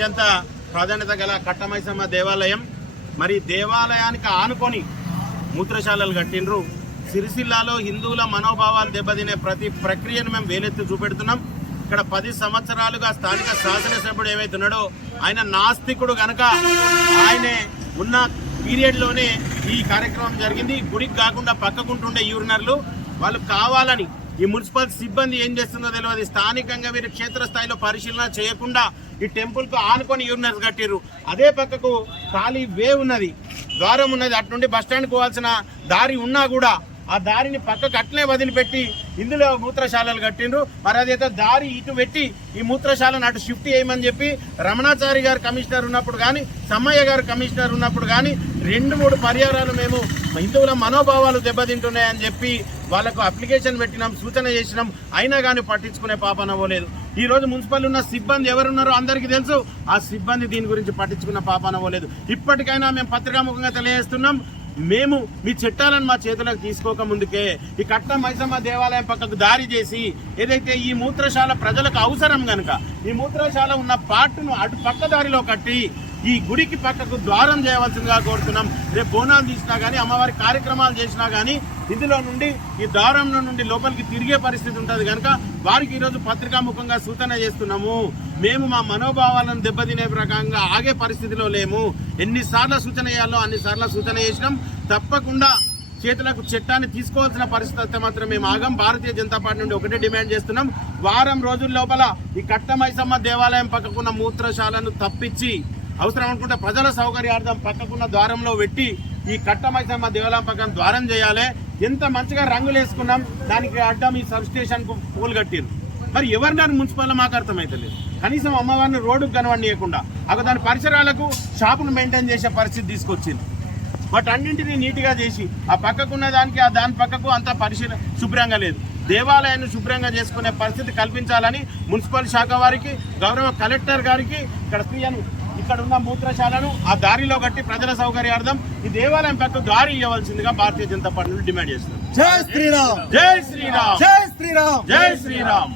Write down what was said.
అత్యంత ప్రాధాన్యత గల కట్టమైసమ్మ దేవాలయం. మరి దేవాలయానికి ఆనుకొని మూత్రశాలలు కట్టిండ్రు. సిరిసిల్లాలో హిందువుల మనోభావాలు దెబ్బతినే ప్రతి ప్రక్రియను మేము వేలెత్తి చూపెడుతున్నాం. ఇక్కడ 10 సంవత్సరాలుగా స్థానిక శాసనసభ్యుడు ఏమైతున్నాడో ఆయన నాస్తికుడు గనక ఆయనే ఉన్న పీరియడ్లోనే ఈ కార్యక్రమం జరిగింది. గుడికి కాకుండా పక్కకుంటుండే యూరినర్లు వాళ్ళు కావాలని ఈ మున్సిపల్ సిబ్బంది ఏం చేస్తుందో తెలియదు. స్థానికంగా వీరు క్షేత్రస్థాయిలో పరిశీలన చేయకుండా ఈ టెంపుల్కు ఆనుకొని యూరినర్స్ కట్టిర్రు. అదే పక్కకు ఖాళీ వే ఉన్నది, ద్వారం ఉన్నది. అటు నుండి బస్టాండ్కి పోవాల్సిన దారి ఉన్నా కూడా ఆ దారిని పక్కకు అట్లే వదిలిపెట్టి ఇందులో మూత్రశాలలు కట్టిండ్రు. మరి అదైతే దారి ఇటు పెట్టి ఈ మూత్రశాలను అటు షిఫ్ట్ చేయమని చెప్పి రమణాచారి గారు కమిషనర్ ఉన్నప్పుడు కానీ, సమ్మయ్య గారు కమిషనర్ ఉన్నప్పుడు కానీ 2-3 పర్యాయాలు మేము హిందువుల మనోభావాలు దెబ్బతింటున్నాయని చెప్పి వాళ్ళకు అప్లికేషన్ పెట్టినాం, సూచన చేసినాం. అయినా కానీ పట్టించుకునే పాపన పోలేదు. ఈ రోజు మున్సిపల్ ఉన్న సిబ్బంది ఎవరున్నారో అందరికీ తెలుసు. ఆ సిబ్బంది దీని గురించి పట్టించుకున్న పాపన పోలేదు. ఇప్పటికైనా మేము పత్రికాముఖంగా తెలియజేస్తున్నాం, మేము మీ చట్టాలను మా చేతులకు తీసుకోక ముందుకే ఈ కట్ట మైసమ్మ దేవాలయం పక్కకు దారి చేసి ఏదైతే ఈ మూత్రశాల ప్రజలకు అవసరం గనక ఈ మూత్రశాల ఉన్న పార్టును అటు పక్క దారిలో కట్టి ఈ గుడికి పక్కకు ద్వారం చేయవలసిందిగా కోరుతున్నాం. రేపు బోనాలు తీసినా కానీ, అమ్మవారి కార్యక్రమాలు చేసినా కానీ ఇందులో నుండి ఈ ద్వారంలో నుండి లోపలికి తిరిగే పరిస్థితి ఉంటుంది కనుక వారికి ఈరోజు పత్రికాముఖంగా సూచన చేస్తున్నాము. మేము మా మనోభావాలను దెబ్బతినే ప్రకారంగా ఆగే పరిస్థితిలో లేము. ఎన్నిసార్లు సూచన చేయాలో అన్నిసార్లు సూచన చేసినాం. తప్పకుండా చేతులకు చట్టాన్ని తీసుకోవాల్సిన పరిస్థితి మాత్రం మేము ఆగం. భారతీయ జనతా పార్టీ నుండి ఒకటే డిమాండ్ చేస్తున్నాం, వారం రోజుల లోపల ఈ కట్ట మైసమ్మ దేవాలయం పక్కకున్న మూత్రశాలను తప్పించి అవసరం అనుకుంటే ప్రజల సౌకర్యార్థం పక్కకున్న ద్వారంలో పెట్టి ఈ కట్ట మైసమ్మ దేవాలయం పక్కన ద్వారం చేయాలి. ఎంత మంచిగా రంగులు వేసుకున్నాం, దానికి అడ్డం ఈ సబ్ స్టేషన్కు పూలు కట్టిరు. మరి ఎవరిని మున్సిపల్ మాకు అర్థమైతలేదు. కనీసం అమ్మవారిని రోడ్డుకు కనవనియకుండా అక్కడ దాని పరిసరాలకు షాపును మెయింటైన్ చేసే పరిస్థితి తీసుకొచ్చింది. వాటన్నింటినీ నీట్గా చేసి ఆ పక్కకున్న దానికి దాని పక్కకు అంతా శుభ్రంగా లేదు. దేవాలయాన్ని శుభ్రంగా చేసుకునే పరిస్థితి కల్పించాలని మున్సిపల్ శాఖ వారికి, గౌరవ కలెక్టర్ గారికి ఇక్కడ ఉన్న మూత్రశాలను ఆ దారిలో కట్టి ప్రజల సౌకర్యార్థం ఈ దేవాలయం పక్కకు దారి ఇవ్వవలసిందిగా భారతీయ జనతా పార్టీ డిమాండ్ చేస్తున్నాం. జై శ్రీరామ్, జై శ్రీరామ్, జై శ్రీరామ్, జై శ్రీరామ్.